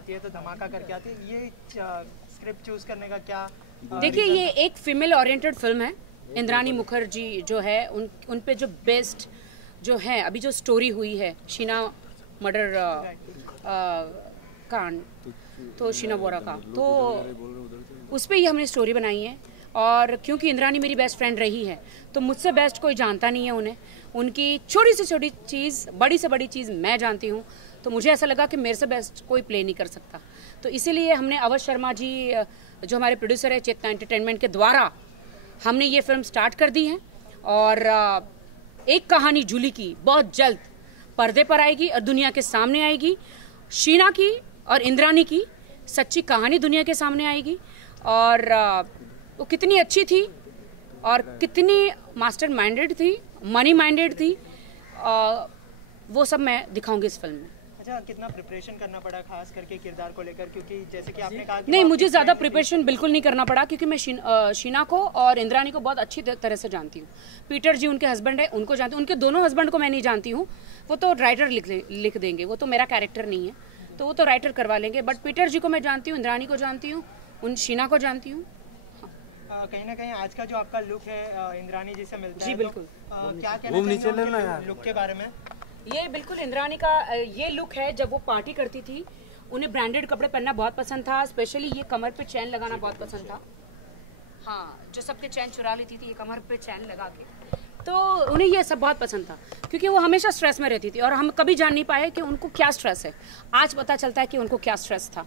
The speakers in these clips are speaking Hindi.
आती है तो धमाका करके आती है, ये स्क्रिप्ट चूज करने का क्या? देखिए, ये एक फीमेल ओरिएंटेड फिल्म है। इंद्रानी मुखर्जी जो है उन पे जो बेस्ट जो है अभी जो स्टोरी हुई है शीना मर्डर कांड, तो शीना बोरा का, तो उस पर ही हमने स्टोरी बनाई है। और क्योंकि इंद्रानी मेरी बेस्ट फ्रेंड रही है तो मुझसे बेस्ट कोई जानता नहीं है उन्हें। उनकी छोटी से छोटी चीज़, बड़ी से बड़ी चीज़ मैं जानती हूँ, तो मुझे ऐसा लगा कि मेरे से बेस्ट कोई प्ले नहीं कर सकता। तो इसीलिए हमने अवध शर्मा जी जो हमारे प्रोड्यूसर है चेतना एंटरटेनमेंट के द्वारा हमने ये फिल्म स्टार्ट कर दी है। और एक कहानी जूली की बहुत जल्द पर्दे पर आएगी और दुनिया के सामने आएगी। शीना की और इंद्रानी की सच्ची कहानी दुनिया के सामने आएगी। और वो कितनी अच्छी थी और कितनी मास्टर माइंडेड थी, मनी माइंडेड थी, वो सब मैं दिखाऊंगी इस फिल्म में। अच्छा, कितना प्रिपरेशन करना पड़ा खास करके किरदार को लेकर, क्योंकि जैसे कि आपने कहा कि नहीं, मुझे ज़्यादा प्रिपरेशन बिल्कुल नहीं करना पड़ा, क्योंकि मैं शीना को और इंद्रानी को बहुत अच्छी तरह से जानती हूँ। पीटर जी उनके हस्बैंड है, उनको जानती हूँ। उनके दोनों हस्बैंड को मैं नहीं जानती हूँ, वो तो राइटर लिख देंगे, वो तो मेरा कैरेक्टर नहीं है, तो वो तो राइटर करवा लेंगे। बट पीटर जी को मैं जानती हूँ, इंद्रानी को जानती हूँ, उन शीना को जानती हूँ। कहीं ना कहीं आज का जो आपका लुक है इंद्रानी जी से मिलता है, जी बिल्कुल। क्या कहना चाहिए लुक के बारे में? ये बिल्कुल इंद्रानी का ये लुक है। जब वो पार्टी करती थी उन्हें ब्रांडेड कपड़े पहनना बहुत पसंद था, स्पेशली ये कमर पे चैन लगाना बहुत पसंद था। हाँ, जो सबके चैन चुरा लेती थी ये कमर पे चैन लगा के, तो उन्हें ये सब बहुत पसंद था, क्योंकि वो हमेशा स्ट्रेस में रहती थी और हम कभी जान नहीं पाए कि उनको क्या स्ट्रेस है। आज पता चलता है कि उनको क्या स्ट्रेस था।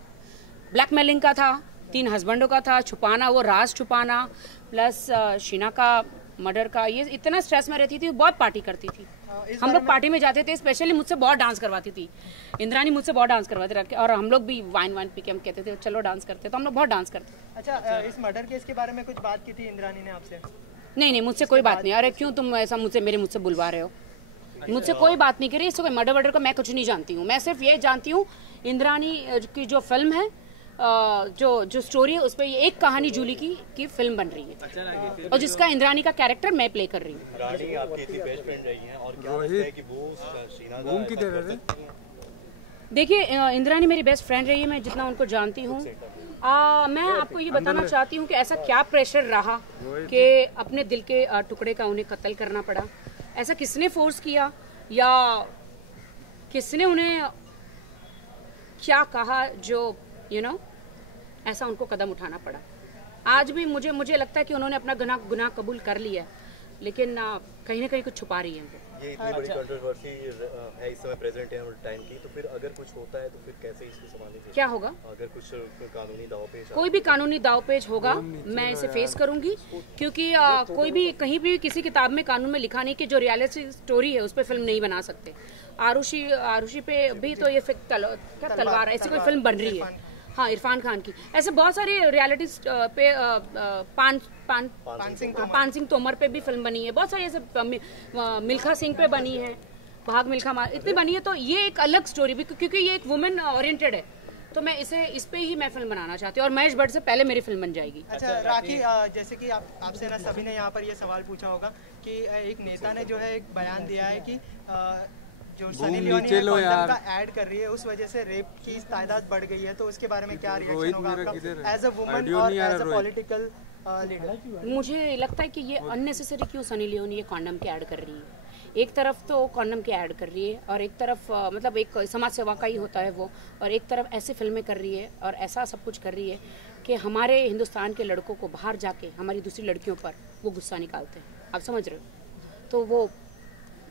ब्लैकमेलिंग का था, 3 हस्बैंडों का था, छुपाना, वो राज छुपाना, प्लस शीना का मर्डर का, ये इतना स्ट्रेस में रहती थी। बहुत पार्टी करती थी, हम लोग पार्टी में जाते थे, स्पेशली मुझसे बहुत डांस करवाती थी इंद्रानी, मुझसे बहुत डांस करवाती रखे, और हम लोग भी वाइन पी के हम कहते थे चलो डांस करते, तो हम लोग बहुत डांस करते। अच्छा, इस मर्डर केस के बारे में कुछ बात की थी इंद्रानी ने आपसे? नहीं, मुझसे कोई बात नहीं। अरे क्यों तुम ऐसा मुझसे बुलवा रहे हो? मुझसे कोई बात नहीं करी। इसको मर्डर का मैं कुछ नहीं जानती हूँ। मैं सिर्फ ये जानती हूँ इंद्रानी की जो फिल्म है, जो स्टोरी है, उस पर एक कहानी जूली की फिल्म बन रही है और जिसका इंद्रानी का कैरेक्टर मैं प्ले कर रही हूँ। रानी आपकी इतनी बेस्ट फ्रेंड रही हैं और क्या लगता है कि वो शीना का? देखिए, इंद्रानी मेरी बेस्ट फ्रेंड रही है, मैं जितना उनको जानती हूँ। मैं आपको ये बताना चाहती हूँ कि ऐसा क्या प्रेशर रहा कि अपने दिल के टुकड़े का उन्हें कत्ल करना पड़ा। ऐसा किसने फोर्स किया या किसने उन्हें क्या कहा जो ऐसा उनको कदम उठाना पड़ा। आज भी मुझे लगता है कि उन्होंने अपना गुनाह कबूल कर लिया, लेकिन कहीं ना कहीं कुछ छुपा रही है। ये इतनी बड़ी कंट्रोवर्सी है इस समय प्रेजेंट है टाइम की, तो फिर अगर कुछ होता है तो फिर कैसे इसको संभालेंगे? क्या होगा? अगर कुछ कानूनी दावपेच, कोई भी कानूनी दावपेच होगा, मैं इसे फेस करूंगी, क्योंकि कोई भी कहीं भी किसी किताब में कानून में लिखा नहीं कि जो रियलिटी स्टोरी है उस पर फिल्म नहीं बना सकते। आरुषि पे भी तो ये तलवार ऐसी कोई फिल्म बन रही है। हाँ, इरफान खान की। ऐसे बहुत सारे रियलिटी पे पान सिंह तोमर पे भी फिल्म बनी है, बहुत सारी ऐसे मिल्खा सिंह पे बनी है, भाग मिल्खा मार इतनी बनी है। तो ये एक अलग स्टोरी भी, क्योंकि ये एक वुमेन ओरिएंटेड है, तो मैं इस पे ही मैं फिल्म बनाना चाहती हूँ और महेश भट्ट से पहले मेरी फिल्म बन जाएगी। अच्छा राखी, जैसे कि आपसे ना सभी ने यहाँ पर ये सवाल पूछा होगा कि एक नेता ने जो है एक बयान दिया है कि जो सनी लियोनी कंडम का ऐड कर रही है उस वजह से रेप की तादाद बढ़ गई है, तो उसके बारे में क्या रिएक्शन होगा आपका एज अ वुमन और एज अ पॉलिटिकल लीडर? मुझे लगता है कि ये अननेसेसरी क्यों सनी लियोनी ये कंडम के ऐड कर रही है। एक तरफ तो कंडम के ऐड कर रही है और एक तरफ मतलब एक समाज सेवा का ही होता है वो, और एक तरफ ऐसे फिल्में कर रही है और ऐसा सब कुछ कर रही है कि हमारे हिंदुस्तान के लड़कों को बाहर जाके हमारी दूसरी लड़कियों पर वो गुस्सा निकालते हैं। आप समझ रहे हो? तो वो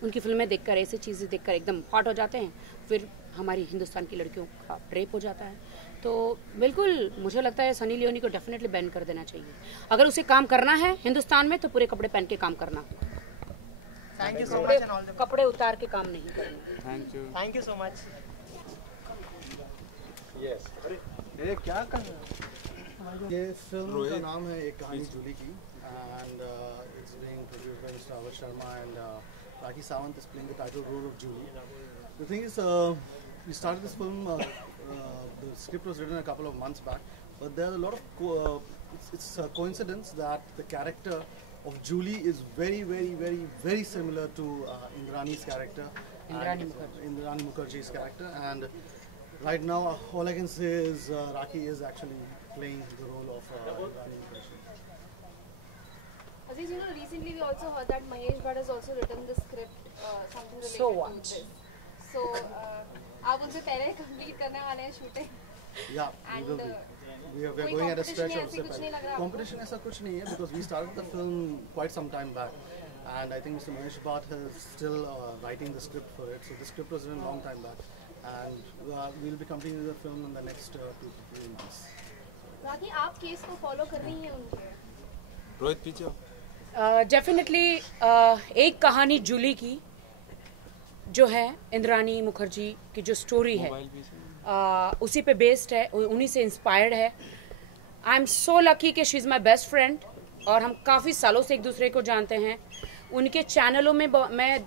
उनकी फिल्में देखकर, ऐसी चीज़ें देखकर एकदम हॉट हो जाते हैं, फिर हमारी हिंदुस्तान की लड़कियों का रेप हो जाता है। तो बिल्कुल मुझे लगता है सनी लियोनी को डेफिनेटली बैन कर देना चाहिए। अगर उसे काम करना है हिंदुस्तान में तो पूरे कपड़े पहन के काम करना, थैंक यू सो मच, कपड़े उतार के काम नहीं करना। Thank you so much. Yes, अरे क्या कर रहा है? ये फिल्म का नाम है एक कहानी जूली की, and it's being produced by mister Awadh Sharma and Rakhi Sawant is playing the title role of Julie. The thing is, we started this film, the script was written a couple of months back, but there are a lot of, it's a coincidence that the character of Julie is very similar to Indrani's character, Indrani Mukherjee's character, and Right now, all I can say is Rakhi is actually playing the role of Rani Impression. Aziz, recently we also heard that Mahesh Bhatt has also written the script, something related So to what? this. So, आप उनसे पहले complete करने वाले हैं shooting? Yeah, we will be. We are going at a stretch of competition. ऐसा कुछ नहीं है because we started the film quite some time back, and I think Mr. Mahesh Bhatt is still writing the script for it. So the script was written a long time back, and we'll be completing the film in the next 2 to 3 months. राखी, आप केस को फॉलो कर रही हैं उनके? रोहित पीछे। डेफिनेटली एक कहानी जूली की जो है इंद्रानी मुखर्जी की जो स्टोरी है उसी पे बेस्ड है, उन्हीं से इंस्पायर्ड है। आई एम सो लकी कि she is my best friend और हम काफ़ी सालों से एक दूसरे को जानते हैं। उनके चैनलों में मैं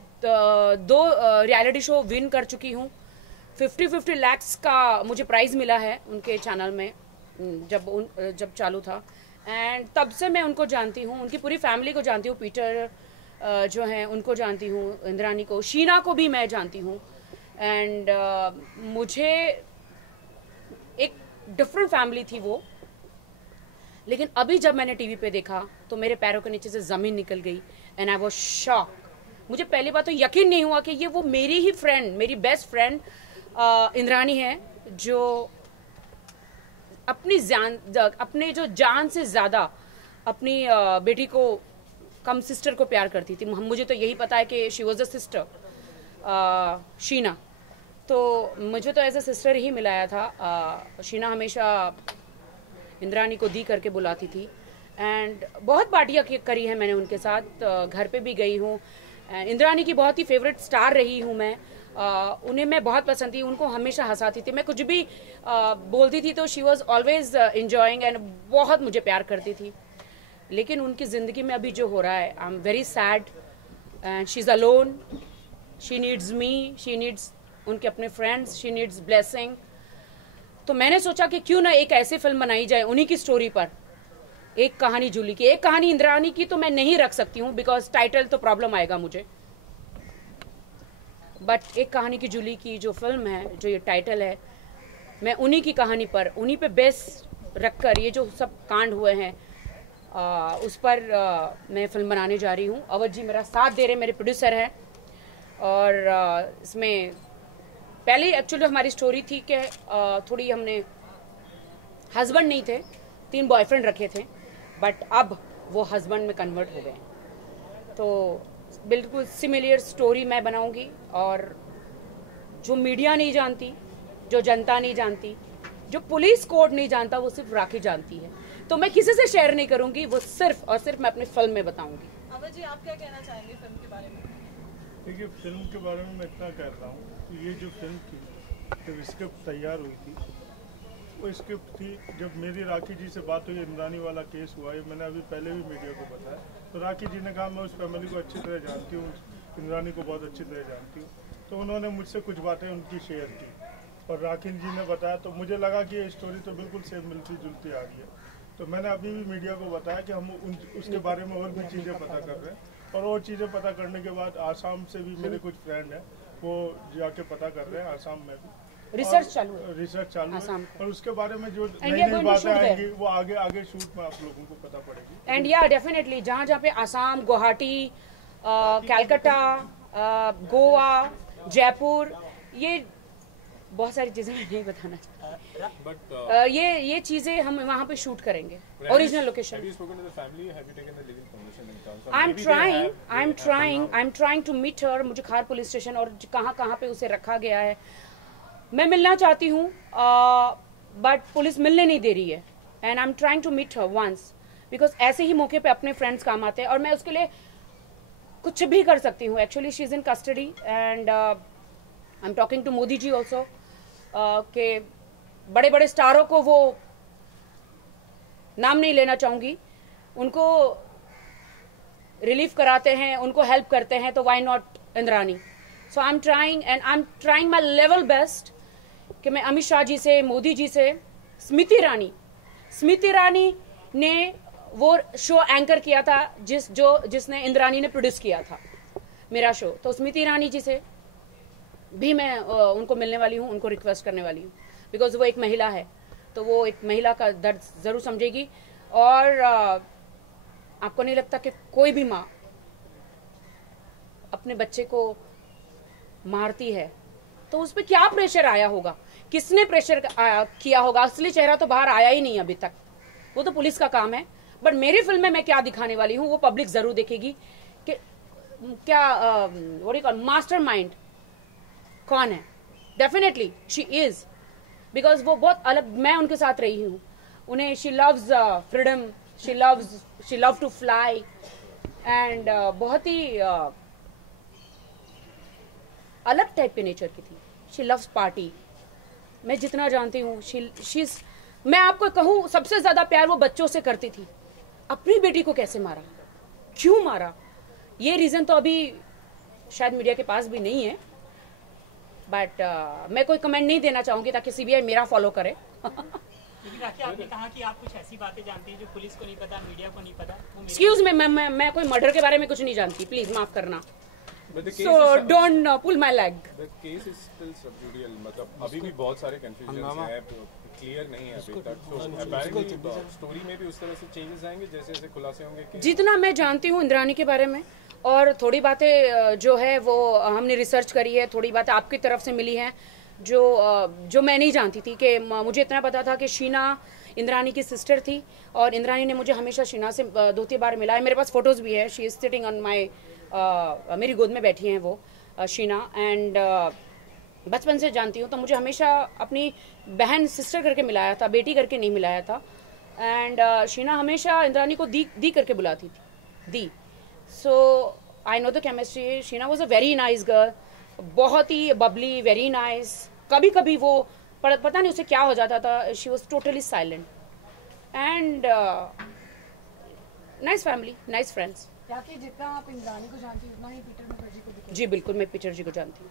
2 रियलिटी शो विन कर चुकी हूँ। 50-50 लाख्स का मुझे प्राइज़ मिला है उनके चैनल में जब चालू था, एंड तब से मैं उनको जानती हूँ, उनकी पूरी फैमिली को जानती हूँ। पीटर जो हैं उनको जानती हूँ, इंद्रानी को, शीना को भी मैं जानती हूँ। एंड मुझे एक डिफरेंट फैमिली थी वो, लेकिन अभी जब मैंने टीवी पे देखा तो मेरे पैरों के नीचे से ज़मीन निकल गई एंड आई वाज शॉक। मुझे पहली बात तो यकीन नहीं हुआ कि ये वो मेरी ही फ्रेंड, मेरी बेस्ट फ्रेंड इंद्रानी है जो अपने जो जान से ज़्यादा अपनी बेटी को कम सिस्टर को प्यार करती थी। मुझे तो यही पता है कि she was a sister Sheena, तो मुझे तो एज अ सिस्टर ही मिलाया था। शीना हमेशा इंद्रानी को दी करके बुलाती थी एंड बहुत पार्टियाँ करी हैं मैंने उनके साथ, घर पे भी गई हूँ। इंद्रानी की बहुत ही फेवरेट स्टार रही हूँ मैं। उन्हें मैं बहुत पसंद थी, उनको हमेशा हंसाती थी, मैं कुछ भी बोलती थी तो she was always enjoying and बहुत मुझे प्यार करती थी। लेकिन उनकी ज़िंदगी में अभी जो हो रहा है, I am very sad and she is alone, she needs me, she needs उनके अपने फ्रेंड्स, शी नीड्स ब्लेसिंग। तो मैंने सोचा कि क्यों ना एक ऐसी फिल्म बनाई जाए उन्हीं की स्टोरी पर, एक कहानी जूली की। एक कहानी इंद्रानी की तो मैं नहीं रख सकती हूँ बिकॉज टाइटल तो प्रॉब्लम आएगा मुझे, बट एक कहानी की जूली की जो फिल्म है, जो ये टाइटल है, मैं उन्हीं की कहानी पर, उन्हीं पे बेस रखकर ये जो सब कांड हुए हैं उस पर मैं फिल्म बनाने जा रही हूँ। अवध जी मेरा साथ दे रहे, मेरे प्रोड्यूसर हैं। और इसमें पहले एक्चुअली हमारी स्टोरी थी कि थोड़ी हमने हस्बैंड नहीं थे, 3 बॉयफ्रेंड रखे थे, बट अब वो हस्बैंड में कन्वर्ट हो गए। तो बिल्कुल सिमिलर स्टोरी मैं बनाऊंगी और जो मीडिया नहीं जानती, जो जनता नहीं जानती, जो पुलिस कोर्ट नहीं जानता, वो सिर्फ राखी जानती है। तो मैं किसी से शेयर नहीं करूंगी, वो सिर्फ और सिर्फ मैं अपनी फिल्म में बताऊंगी। अवध जी, आप क्या कहना चाहेंगे फिल्म के बारे में? देखिए, फिल्म के बारे में मैं इतना कह रहा हूँ कि ये जो फिल्म थी, जब स्क्रिप्ट तैयार हुई थी, वो स्क्रिप्ट थी जब मेरी राखी जी से बात हुई, इंद्रानी वाला केस हुआ, ये मैंने अभी पहले भी मीडिया को बताया। तो राखी जी ने कहा मैं उस फैमिली को अच्छी तरह जानती हूँ, इंद्रानी को बहुत अच्छी तरह जानती हूँ, तो उन्होंने मुझसे कुछ बातें उनकी शेयर की और राखी जी ने बताया। तो मुझे लगा कि ये स्टोरी तो बिल्कुल सेम मिलती जुलती आ रही है। तो मैंने अभी भी मीडिया को बताया कि हम उसके बारे में और भी चीज़ें पता कर रहे हैं, और वो चीज़ें पता करने के बाद आसाम से भी मेरे कुछ फ्रेंड हैं, वो जाके पता कर रहे हैं आसाम में भी। रिसर्च चालू है और उसके बारे में जो नई नई बातें आएंगी वो आगे शूट में आप लोगों को पता पड़ेगी। एंड या डेफिनेटली जहाँ पे आसाम, गुवाहाटी, कलकत्ता, गोवा, जयपुर, ये बहुत सारी चीजें मैं नहीं बताना चाहती। ये चीजें हम वहाँ पे शूट करेंगे, original location. I am trying to meet her. मुझे खार पुलिस स्टेशन और कहाँ पे उसे रखा गया है, मैं मिलना चाहती हूँ, बट पुलिस मिलने नहीं दे रही है। And I am trying to meet her once, because ऐसे ही मौके पे अपने फ्रेंड्स काम आते हैं और मैं उसके लिए कुछ भी कर सकती हूँ। Actually she is in custody and I am talking to Modi ji also के बड़े बड़े स्टारों को, वो नाम नहीं लेना चाहूंगी, उनको रिलीफ कराते हैं, उनको हेल्प करते हैं, तो why not Indrani. So I am trying and I am trying my level best कि मैं अमित शाह जी से, मोदी जी से, स्मृति ईरानी ने वो शो एंकर किया था जिसने इंद्रानी ने प्रोड्यूस किया था मेरा शो, तो स्मृति ईरानी जी से भी मैं उनको मिलने वाली हूँ, उनको रिक्वेस्ट करने वाली हूँ। बिकॉज वो एक महिला है, तो वो एक महिला का दर्द ज़रूर समझेगी। और आपको नहीं लगता कि कोई भी माँ अपने बच्चे को मारती है तो उस पर क्या प्रेशर आया होगा, किसने प्रेशर किया होगा? असली चेहरा तो बाहर आया ही नहीं अभी तक, वो तो पुलिस का काम है। बट मेरी फिल्म में मैं क्या दिखाने वाली हूँ वो पब्लिक जरूर देखेगी कि क्या मास्टरमाइंड कौन है। डेफिनेटली शी इज, बिकॉज वो बहुत अलग, मैं उनके साथ रही हूँ। उन्हें she loves freedom, she love to fly and बहुत ही अलग टाइप के नेचर की थी। She loves party. मैं जितना जानती हूँ मैं आपको कहूँ सबसे ज्यादा प्यार वो बच्चों से करती थी। अपनी बेटी को कैसे मारा, क्यों मारा, ये रीजन तो अभी शायद मीडिया के पास भी नहीं है। बट मैं कोई कमेंट नहीं देना चाहूंगी ताकि सीबीआई मेरा फॉलो करे। लेकिन राखी, आपने कहा कि आप कुछ ऐसी बातें जानती हैं जो पुलिस को नहीं पता, मीडिया को नहीं पता। एक्सक्यूज मी, मैं कोई मर्डर के बारे में कुछ नहीं जानती, प्लीज माफ करना। So don't pull my leg. The case is still subjudial, मतलब अभी भी बहुत सारे confusions हैं, क्लियर नहीं है अभी तक। So apparently स्टोरी में भी उस तरह से चेंजेस आएंगे जैसे जैसे खुलासे होंगे। जितना मैं जानती हूँ इंद्रानी के बारे में, और थोड़ी बातें जो है वो हमने रिसर्च करी है, थोड़ी बातें आपकी तरफ से मिली हैं जो मैं नहीं जानती थी। कि मुझे इतना पता था कि शीना इंद्रानी की सिस्टर थी और इंद्रानी ने मुझे हमेशा शीना से 2-3 बार मिला है। मेरे पास फोटोज भी है। She is sitting on my, मेरी गोद में बैठी हैं वो शीना। एंड बचपन से जानती हूँ, तो मुझे हमेशा अपनी बहन सिस्टर करके मिलाया था, बेटी करके नहीं मिलाया था। एंड शीना हमेशा इंद्रानी को दी करके बुलाती थी, दी। So I know the chemistry. Sheena was a very nice girl, बहुत ही बबली, वेरी नाइस। कभी कभी वो पता नहीं उसे क्या हो जाता था, she was totally silent and nice family, nice friends. जितना आप इंद्रानी को जानती हैं उतना ही पीटर मुखर्जी को भी? जी बिल्कुल, मैं पीटर जी को जानती हूँ।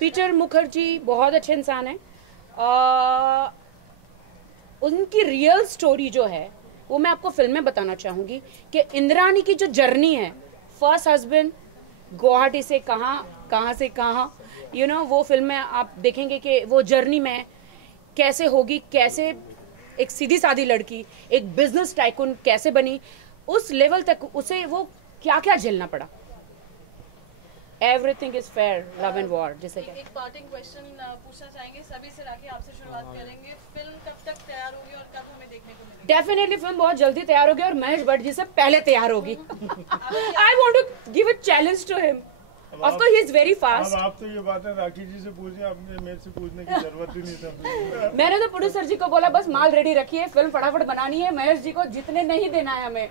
पीटर मुखर्जी बहुत अच्छे इंसान है। उनकी रियल स्टोरी जो है वो मैं आपको फिल्म में बताना चाहूंगी कि इंद्रानी की जो जर्नी है, फर्स्ट हस्बैंड, गुवाहाटी से कहाँ से कहाँ, यू नो, वो फिल्म में आप देखेंगे कि वो जर्नी में कैसे होगी, कैसे एक सीधी सादी लड़की एक बिजनेस टाइकून कैसे बनी, उस लेवल तक उसे वो क्या क्या झेलना पड़ा। Everything is fair, love and war जैसे एक पार्टिंग क्वेश्चन पूछना चाहेंगे सभी से। राखी, आपसे शुरुआत करेंगे। फिल्म कब तक तैयार होगी और कब हमें देखने को मिलेगी? डेफिनेटली फिल्म बहुत जल्दी तैयार होगी और महेश भट्ट जी से पहले तैयार होगी। I want to give a challenge to him. Of course he is very fast. अब आप तो ये बातें राखी जी से पूछिए, आपने मेरे से पूछने की जरूरत ही नहीं था। मैंने तो प्रोड्यूसर जी को बोला बस माल रेडी रखिए, फिल्म फटाफट बनानी है, महेश जी को जितने नहीं देना है हमें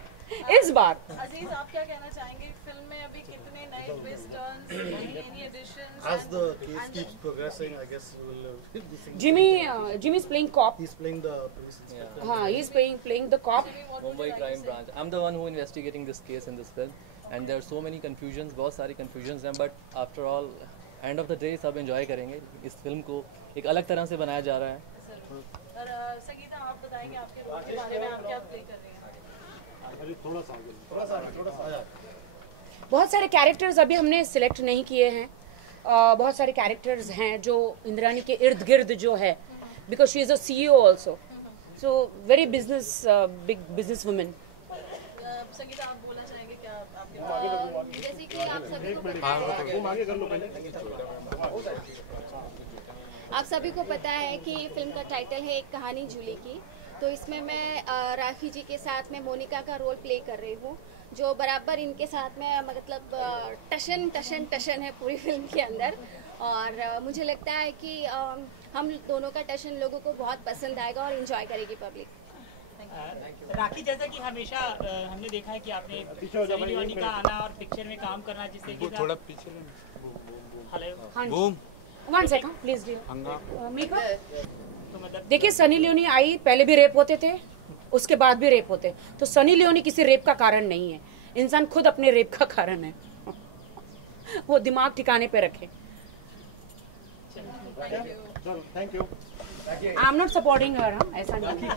इस बार। अजीज, आप क्या कहना चाहेंगे? फिल्म में अभी कितने नए twists turns, any additions? As the case keeps progressing, I guess we'll Jimmy is playing cop. he's playing the police inspector. हाँ, he is playing the cop. Mumbai Crime Branch. I'm the one who investigating this case in this film, and there are so many confusions, बहुत सारी confusions हैं, but after all, end of the day सब enjoy करेंगे। इस फिल्म को एक अलग तरह से बनाया जा रहा है। और संगीता, आप बताएंगे आपके रोल के बारे में, आप क्या प्ले कर रहे हैं? बहुत सारे कैरेक्टर्स अभी हमने सिलेक्ट नहीं किए हैं। बहुत सारे कैरेक्टर्स हैं जो इंद्रानी के इर्द गिर्द जो है, because she is a CEO also, so very big business women. Sangeeta, आप बोलना चाहेंगे क्या आपके? जैसे कि आप सभी को पता है कि फिल्म का टाइटल है एक कहानी जूली की। तो इसमें मैं राखी जी के साथ में मोनिका का रोल प्ले कर रही हूँ, जो बराबर इनके साथ में मतलब टशन है पूरी फिल्म के अंदर। और मुझे लगता है कि हम दोनों का टशन लोगों को बहुत पसंद आएगा और एंजॉय करेगी पब्लिक। राखी, जैसा कि हमेशा हमने देखा है कि आपने सनी लियोनी का आना और पिक्चर में काम करना, जिससे कि थोड़ा पीछे हेलो, वन सेकंड प्लीज देखिए, सनी लियोनी आई, पहले भी रेप होते थे, उसके बाद भी रेप होते, तो सनी लियोनी किसी रेप का कारण नहीं है, इंसान खुद अपने रेप का कारण है। वो दिमाग ठिकाने पे रखे। Thank you. I am not supporting her, ऐसा नहीं।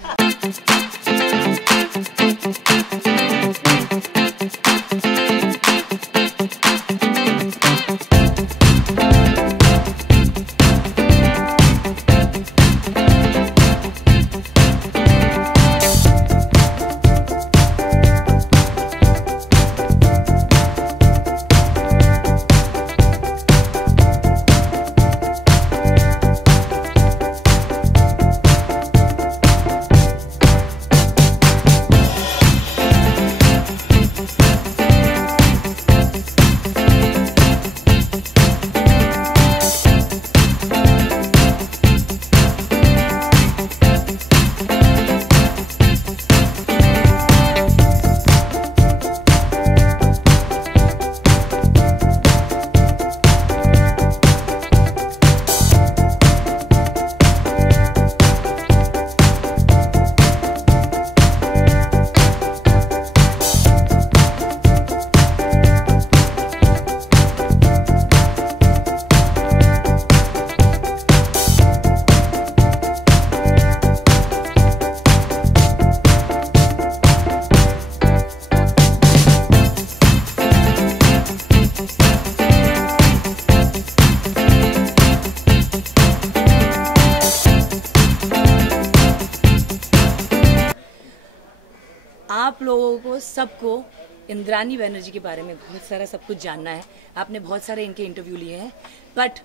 सबको इंद्रानी बैनर्जी के बारे में बहुत सारा सब कुछ जानना है। आपने बहुत सारे इनके इंटरव्यू लिए हैं, but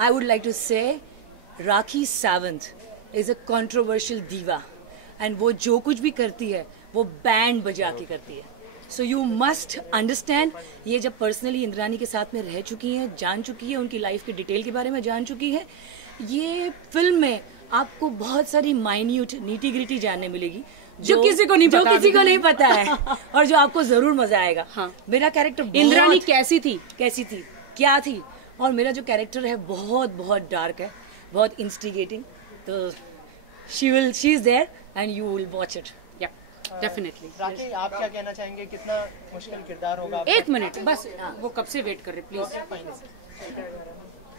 I would like to say Rakhi Sawant is a controversial diva, एंड वो जो कुछ भी करती है वो बैंड बजा के करती है। सो यू मस्ट अंडरस्टैंड, ये जब पर्सनली इंद्रानी के साथ में रह चुकी हैं, जान चुकी है, उनकी लाइफ के डिटेल के बारे में जान चुकी है, ये फिल्म में आपको बहुत सारी माइन्यूट नीटी ग्रिटी जानने मिलेगी जो किसी को नहीं पता है और जो आपको जरूर मजा आएगा। हाँ। मेरा कैरेक्टर इंद्रानी कैसी थी, क्या थी, और मेरा जो कैरेक्टर है बहुत बहुत डार्क है, बहुत इंस्टिगेटिंग। तो she is there and you will watch it. Definitely. Rakhi, आप क्या कहना चाहेंगे, कितना मुश्किल किरदार होगा? एक मिनट बस, वो कब से वेट कर रहे, प्लीज।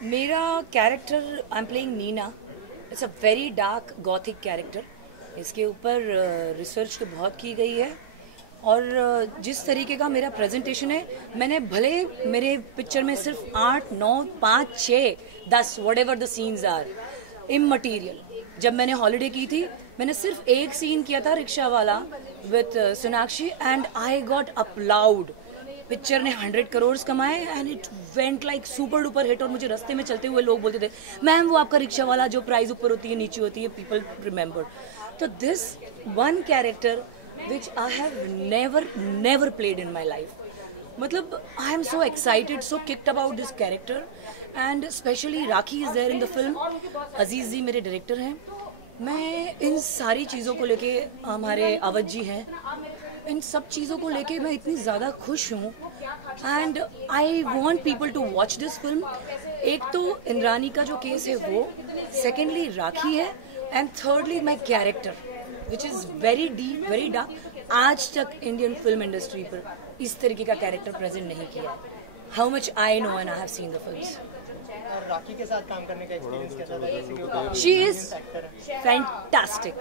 मेरा character, I am playing Nina. It's a very dark gothic character. इसके ऊपर रिसर्च तो बहुत की गई है, और जिस तरीके का मेरा प्रेजेंटेशन है, मैंने भले मेरे पिक्चर में सिर्फ 8, 9, 5, 6, 10 व्हाटएवर द सीन्स आर इममटीरियल। जब मैंने हॉलिडे की थी, मैंने सिर्फ एक सीन किया था, रिक्शा वाला with Sonakshi, and I got applaud. Picture ने 100 करोड़ कमाए and it went like super duper hit. और मुझे रास्ते में चलते हुए लोग बोलते थे, मैम वो आपका रिक्शा वाला जो प्राइस ऊपर होती है नीचे होती है, पीपल रिमेंबर। तो this one character which I have never played in my life. मतलब I am so excited, so kicked about this character, and specially Rakhi is there in the film. Aziz ji मेरे डायरेक्टर हैं। मैं इन सारी चीज़ों को लेके, हमारे अवध जी हैं, इन सब चीज़ों को लेके मैं इतनी ज़्यादा खुश हूँ, and I want people to watch this film. एक तो इंद्रानी का जो केस है वो, सेकेंडली राखी है, and thirdly my character which is very deep, very dark. आज तक इंडियन फिल्म इंडस्ट्री पर इस तरीके का कैरेक्टर प्रेजेंट नहीं किया। How much I know and I have seen the films. और राखी के साथ काम करने का एक्सपीरियंस कैसा था? जैसे कि वो शी इज फैंटास्टिक।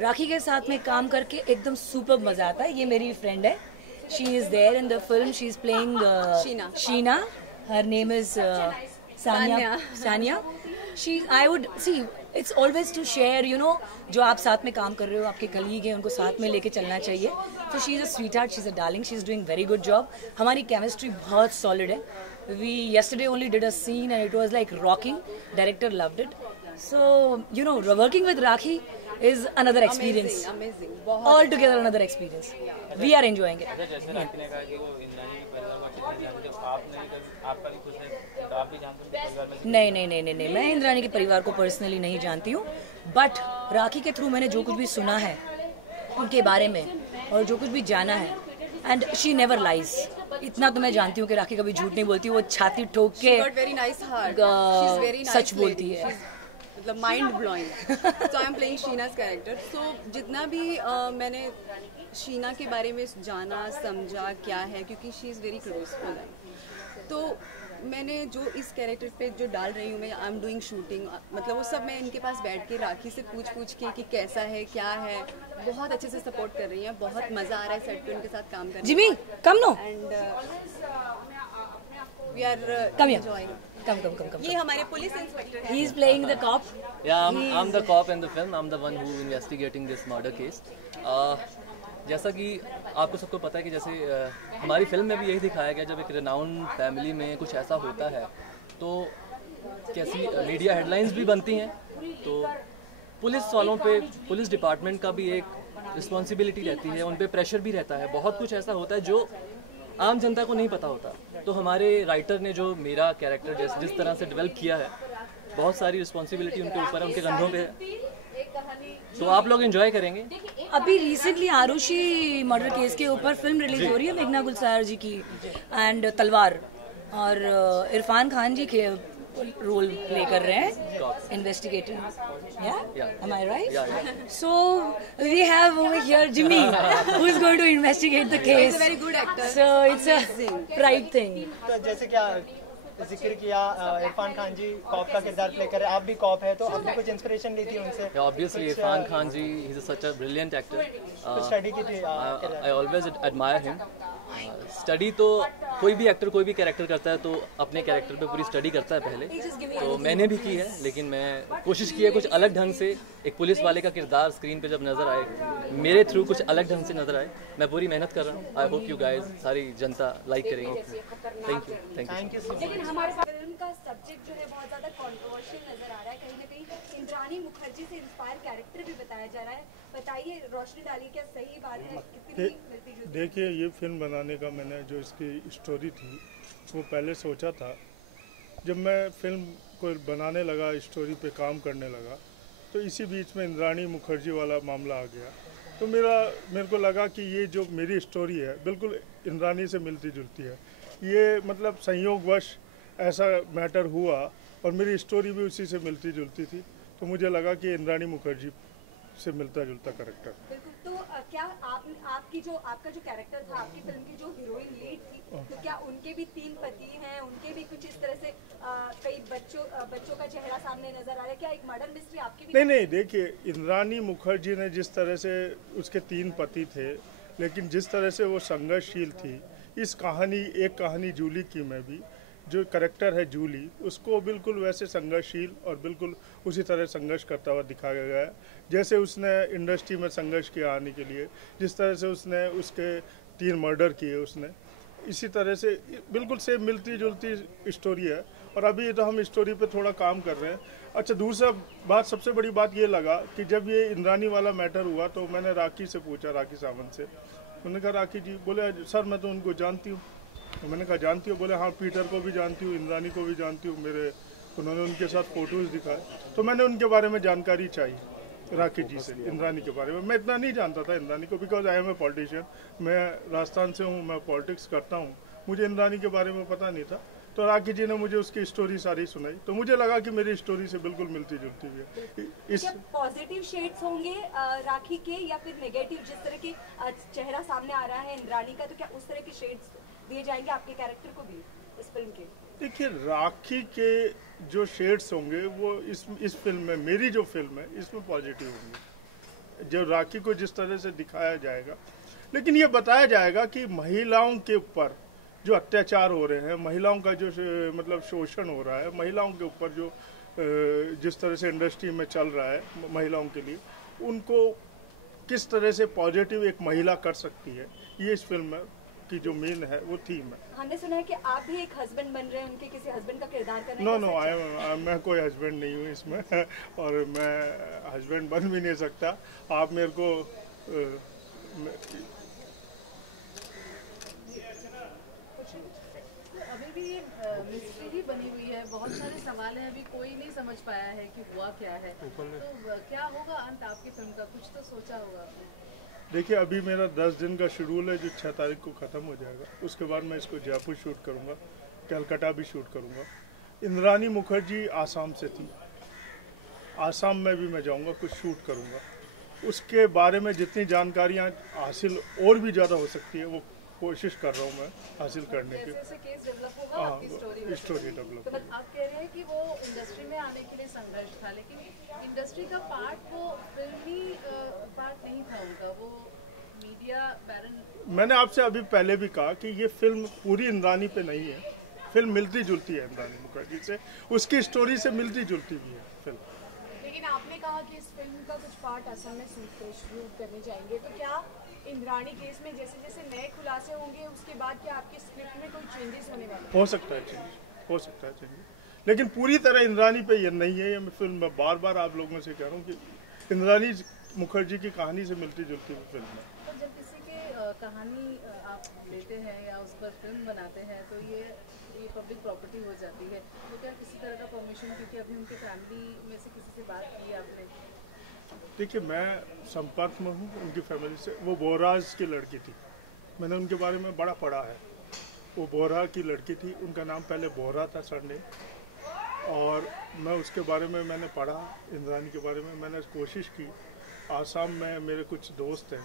राखी के साथ में काम करके एकदम सुपर मजा आता है। ये मेरी फ्रेंड है, she is there in the film, she is playing Sheena, her name is Saniya. She, I would see, it's always to share, you know, जो आप साथ में काम कर रहे हो, आपके कलीग हैं, उनको साथ में लेके चलना चाहिए। तो she is a sweet heart, she is a darling, she is doing very good job. हमारी केमिस्ट्री बहुत सॉलिड है। We yesterday only did a scene and it was like rocking. Director loved it. So, you know, working with Rakhi is another experience. Amazing. Altogether another experience. We are enjoying it. जैसे राखी ने कहा कि वो इंद्रानी के परिवार को अच्छे से जानते हैं, आप नहीं कुछ है तो आप भी जानते हैं परिवार में? नहीं, मैं इंद्रानी के परिवार को पर्सनली नहीं जानती हूँ, बट राखी के थ्रू मैंने जो कुछ भी सुना है उनके बारे में और जो कुछ भी जाना है, एंड शी नेवर लाइज। इतना तो मैं जानती हूँ कि राखी कभी झूठ नहीं बोलती, वो छाती ठोक के सच बोलती है। मतलब mind blowing. So I am playing Sheena's character. So जितना भी मैंने शीना के बारे में जाना समझा क्या है, क्योंकि she is very close to them, तो मैंने जो इस कैरेक्टर पे जो डाल रही हूँ मैं, आई एम डूइंग शूटिंग, मतलब वो सब मैं इनके पास बैठ के राखी से पूछ के कि कैसा है क्या है, बहुत अच्छे से सपोर्ट कर रही हैं, बहुत मज़ा आ रहा है सेट पे उनके साथ काम करने। Jimmy come no, and we are enjoying. Come. ये हमारे पुलिस इंस्पेक्टर हैं। He is playing the cop. Yeah, I'm the cop in the film. I'm the one who investigating this murder case. जैसा कि आपको सबको पता है कि जैसे हमारी फिल्म में भी यही दिखाया गया, जब एक रिनाउंड फैमिली में कुछ ऐसा होता है तो कैसी मीडिया हेडलाइंस भी बनती हैं। तो पुलिस वालों पे, पुलिस डिपार्टमेंट का भी एक रिस्पॉन्सिबिलिटी रहती है, उन पे प्रेशर भी रहता है। बहुत कुछ ऐसा होता है जो आम जनता को नहीं पता होता। तो हमारे राइटर ने जो मेरा कैरेक्टर जिस तरह से डेवलप किया है, बहुत सारी रिस्पॉन्सिबिलिटी उनके ऊपर है, उनके कंधों पे है, तो आप लोग एंजॉय करेंगे। अभी रिसेंटली आरुषि मर्डर केस के ऊपर फिल्म रिलीज हो रही है मेघना गुलजार जी की, एंड तलवार, और इरफान खान जी के रोल प्ले कर रहे हैं investigator. Am I right? So we have over here Jimmy who is going to investigate the case. He's a very good actor. So it's a pride thing. तो जैसे क्या जिक्र किया, इरफान खान जी कॉप का किरदार प्ले कर रहे हैं, आप भी कॉप है, तो आपने कुछ इंस्पिरेशन ली थी उनसे? Obviously Irrfan Khan ji, he is such a brilliant actor. Study की थी? I always admire him. Study तो कोई भी एक्टर कोई भी कैरेक्टर करता है तो अपने कैरेक्टर पे पूरी स्टडी करता है पहले, तो मैंने भी की है, लेकिन मैं कोशिश की है कुछ अलग ढंग से एक पुलिस वाले का किरदार स्क्रीन पे जब नज़र आए, मेरे थ्रू कुछ अलग ढंग से नज़र आए। मैं पूरी मेहनत कर रहा हूँ। आई होप यू गाइज सारी जनता लाइक करेंगे। Thank you. लेकिन हमारे फिल्म का सब्जेक्ट जो है बहुत ज़्यादा कॉन्ट्रोवर्शियल नज़र आ रहा है, कहीं ना कहीं इंद्रानी मुखर्जी से इंस्पायर कैरेक्टर भी बताया जा रहा है। बताइए, रोशनी डाली, क्या सही बात है? कितनी मिलती जुलती? देखिए, ये फिल्म बनाने का मैंने जो इसकी स्टोरी थी वो पहले सोचा था। जब मैं फिल्म को बनाने लगा, स्टोरी पे काम करने लगा, तो इसी बीच में इंद्रानी मुखर्जी वाला मामला आ गया। तो मेरे को लगा कि ये जो मेरी स्टोरी है बिल्कुल इंद्रानी से मिलती जुलती है। ये मतलब संयोगवश ऐसा मैटर हुआ और मेरी स्टोरी भी उसी से मिलती जुलती थी, तो मुझे लगा कि इंद्रानी मुखर्जी से मिलता जुलता कैरेक्टर। बिल्कुल। तो क्या आपका जो कैरेक्टर था, आपकी फिल्म की जो हीरोइन लीड थी, तो क्या उनके भी 3 पति हैं? उनके भी कुछ इस तरह से कई बच्चों का चेहरा सामने नजर आ रहा है? क्या एक मर्डर मिस्ट्री आपकी भी? नहीं, देखिए, इंद्रानी मुखर्जी ने जिस तरह से उसके 3 पति थे, लेकिन जिस तरह से वो संघर्षशील थी, इस एक कहानी जूली की में भी जो कैरेक्टर है जूली, उसको बिल्कुल वैसे संघर्षशील और बिल्कुल उसी तरह संघर्ष करता हुआ दिखाया गया है। जैसे उसने इंडस्ट्री में संघर्ष किया आने के लिए, जिस तरह से उसने उसके 3 मर्डर किए उसने, इसी तरह से बिल्कुल सेम मिलती जुलती स्टोरी है। और अभी तो हम स्टोरी पे थोड़ा काम कर रहे हैं। अच्छा, दूसरा बात, सबसे बड़ी बात ये लगा कि जब ये इंद्रानी वाला मैटर हुआ तो मैंने राखी से पूछा, राखी सावंत से। उन्होंने कहा, राखी जी, बोले सर मैं तो उनको जानती हूँ। तो मैंने कहा जानती हूँ? बोले हाँ, पीटर को भी जानती हूँ, इंद्रानी को भी जानती हूँ। उन्होंने उनके साथ फोटोज़ दिखाए, तो मैंने उनके बारे में जानकारी चाहिए राखी जी से, इंद्रानी के बारे में। मैं इतना नहीं जानता था इंद्रानी को, because I am a politician. मैं राजस्थान से हूँ, मैं पॉलिटिक्स करता हूँ, मुझे इंद्रानी के बारे में पता नहीं था। तो राखी जी ने मुझे उसकी स्टोरी सारी सुनाई, तो मुझे लगा कि मेरी स्टोरी से बिल्कुल मिलती जुलती हुई है। इस पॉजिटिव शेड्स होंगे राखी के, या फिर नेगेटिव? जिस तरह के चेहरा सामने आ रहा है इंद्रानी का, तो क्या उस तरह के शेड्स दिए जाएंगे आपके कैरेक्टर को भी इस फिल्म के? देखिए, राखी के जो शेड्स होंगे वो इस फिल्म में, मेरी जो फिल्म है इसमें पॉजिटिव होंगे, जो राखी को जिस तरह से दिखाया जाएगा। लेकिन ये बताया जाएगा कि महिलाओं के ऊपर जो अत्याचार हो रहे हैं, महिलाओं का जो मतलब शोषण हो रहा है, महिलाओं के ऊपर जो जिस तरह से इंडस्ट्री में चल रहा है महिलाओं के लिए, उनको किस तरह से पॉजिटिव एक महिला कर सकती है, ये इस फिल्म में की जो मेन है वो थीम है। हमने सुना है कि आप भी एक हस्बैंड बन रहे हैं, उनके किसी हस्बैंड का किरदार कर रहे हैं। नो, मैं कोई हस्बैंड नहीं हूँ इसमें और मैं हस्बैंड बन भी नहीं सकता। आप मेरे को अभी भी ये मिस्ट्री ही बनी हुई है, बहुत सारे सवाल हैं, अभी कोई नहीं समझ पाया है कि हुआ क्या है। तो क्या होगा अंत आपकी फिल्म का, कुछ तो सोचा होगा आपने? देखिए, अभी मेरा 10 दिन का शेड्यूल है जो 6 तारीख को ख़त्म हो जाएगा। उसके बाद मैं इसको जयपुर शूट करूँगा, कलकत्ता भी शूट करूँगा। इंद्रानी मुखर्जी आसाम से थी, आसाम में भी मैं जाऊँगा, कुछ शूट करूँगा। उसके बारे में जितनी जानकारियाँ हासिल और भी ज़्यादा हो सकती है वो कोशिश कर रहा हूँ मैं हासिल करने की। जैसे केस डेवलप होगा आपकी स्टोरी डेवलप। तो आप कह रहे हैं कि वो इंडस्ट्री में आने के लिए संघर्ष था, लेकिन इंडस्ट्री का पार्ट वो फिल्मी पार्ट नहीं था उनका, वो मीडिया बैरन। मैंने आपसे अभी पहले भी कहा कि ये फिल्म पूरी इंद्रानी पे नहीं है, फिल्म मिलती जुलती है इंद्रानी मुखर्जी से, उसकी स्टोरी से मिलती जुलती भी है फिल्म। लेकिन आपने कहा कि इस फिल्म का कुछ पार्ट असम में शूट करने जाएंगे, तो क्या इंद्रानी केस में जैसे जैसे नए खुलासे होंगे उसके बाद क्या आपकी स्क्रिप्ट में कोई चेंजेस होने वाले? हो सकता है चेंज, हो सकता है चेंज, लेकिन पूरी तरह इंद्रानी पे ये नहीं है। ये मैं फिल्म में बार बार आप लोगों से कह रहा हूँ कि इंद्रानी मुखर्जी की कहानी से मिलती जुलती हुई फिल्म है। तो जब किसी के कहानी आप लेते हैं या उस पर फिल्म बनाते हैं तो ये पब्लिक प्रॉपर्टी हो जाती है, तो क्या किसी तरह का परमिशन, क्योंकि अभी उनके फैमिली में से किसी से बात की आपने? देखिए, मैं संपर्क में हूँ उनकी फैमिली से। वो बोहराज की लड़की थी, मैंने उनके बारे में बड़ा पढ़ा है। वो बोहरा की लड़की थी, उनका नाम पहले बोहरा था सरनेम, और मैं उसके बारे में मैंने पढ़ा, इंद्रानी के बारे में मैंने कोशिश की। आसाम में मेरे कुछ दोस्त हैं,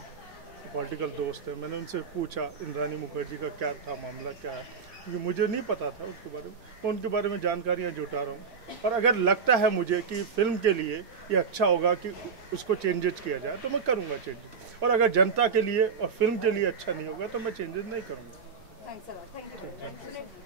पॉलिटिकल दोस्त हैं, मैंने उनसे पूछा इंद्रानी मुखर्जी का क्या था मामला, क्या है, क्योंकि मुझे नहीं पता था उसके बारे में। मैं उनके बारे में जानकारियाँ जुटा रहा हूँ, और अगर लगता है मुझे कि फिल्म के लिए ये अच्छा होगा कि उसको चेंजेस किया जाए तो मैं करूँगा चेंजेस, और अगर जनता के लिए और फिल्म के लिए अच्छा नहीं होगा तो मैं चेंजेस नहीं करूँगा। Thanks a lot, thank you.